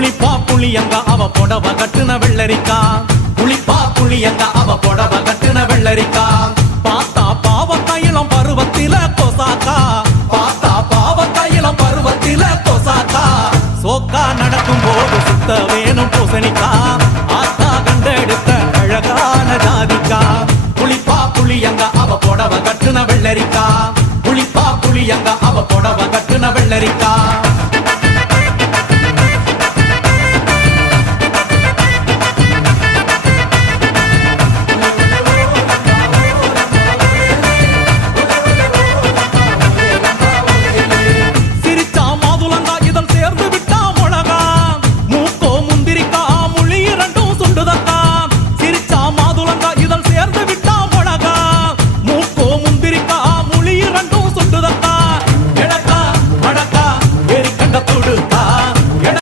புளிப்பா புளியங்க அவ புடவ கட்டுன வெள்ளரிக்கா புளிப்பா புளியங்க அவ புடவ கட்டுன வெள்ளரிக்கா பார்த்தா பாவக்காயிலம் பருவத்தில கொசாக்கா பார்த்தா பாவக்காயிலம் பருவத்தில கொசாக்கா சோக்கா நடக்கும் போது சுத்த வேணும் பூசணிக்கா ஆத்தா கண்டெடுத்த அழகான ஜாதிக்கா புளிப்பா புளியங்க அவ புடவ கட்டுன வெள்ளரிக்கா புளிப்பா புளியங்க அவ புடவ கட்டுன வெள்ளரிக்கா